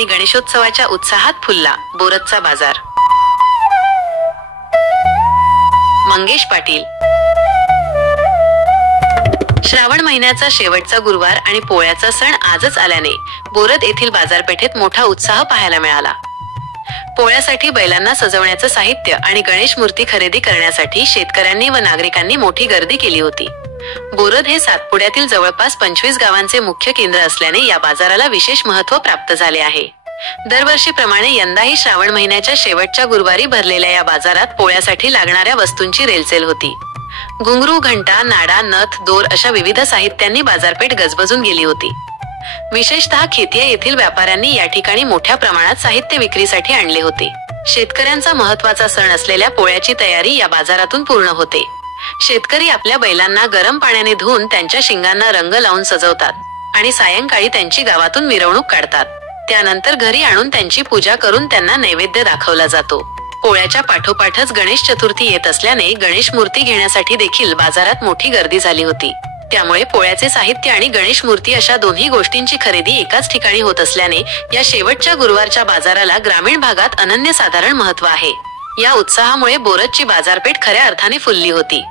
आणि गणेशोत्सवाच्या उत्साहात फुलला बोरदचा बाजार। मंगेश पाटील। श्रावण महिन्याचा शेवटचा गुरुवार आणि पोळ्याचा सण आजच आल्याने बोरद येथील बाजारपेठेत मोठा उत्साह पाहायला मिळाला। पोळ्यासाठी बैलांना सजवण्याचं साहित्य आणि गणेश मूर्ती खरेदी करण्यासाठी शेतकऱ्यांनी व नागरिकांनी मोठी गर्दी केली होती। बोरद हे सातपुड्यातील जवळपास 25 गावांचे मुख्य केंद्र असल्याने या बाजाराला विशेष महत्त्व प्राप्त झाले आहे। दरवर्षीप्रमाणे यंदाही श्रावण महिन्याच्या शेवटच्या गुरुवारी भरलेल्या या बाजारात पोळ्यासाठी लागणाऱ्या वस्तूंची रेलचेल होती। घुंगरू, घंटा, नाडा, नथ, दोर अशा विविध साहित्यांनी बाजारपेठ गजबजून गेली होती। विशेषतः खेतिया येथील व्यापाऱ्यांनी या ठिकाणी मोठ्या प्रमाणात साहित्य विक्रीसाठी आणले होते। शेतकऱ्यांचा महत्त्वाचा सण असलेल्या पोळ्याची तयारी या बाजारातून पूर्ण होते। शेतकरी आपल्या बैलांना गरम पाण्याने धुवून त्यांच्या शिंगांना रंग लावून सजवतात आणि सायंकाळी त्यांची गावातून मिरवणूक काढतात। त्यानंतर घरी आणून त्यांची पूजा करून त्यांना नैवेद्य दाखवला जातो। पोळ्याच्या पाठोपाठच गणेश चतुर्थी येत असल्याने गणेश मूर्ती घेण्यासाठी देखील बाजारात मोठी गर्दी झाली होती। त्यामुळे पोळ्याचे साहित्य आणि गणेश मूर्ती अशा दोन्ही गोष्टींची खरेदी एकाच ठिकाणी होत असल्याने या शेवटच्या गुरुवारच्या बाजाराला ग्रामीण भागात अनन्यसाधारण महत्त्व आहे। या उत्साहामुळे बोरदची बाजारपेठ खऱ्या अर्थाने फुलली होती।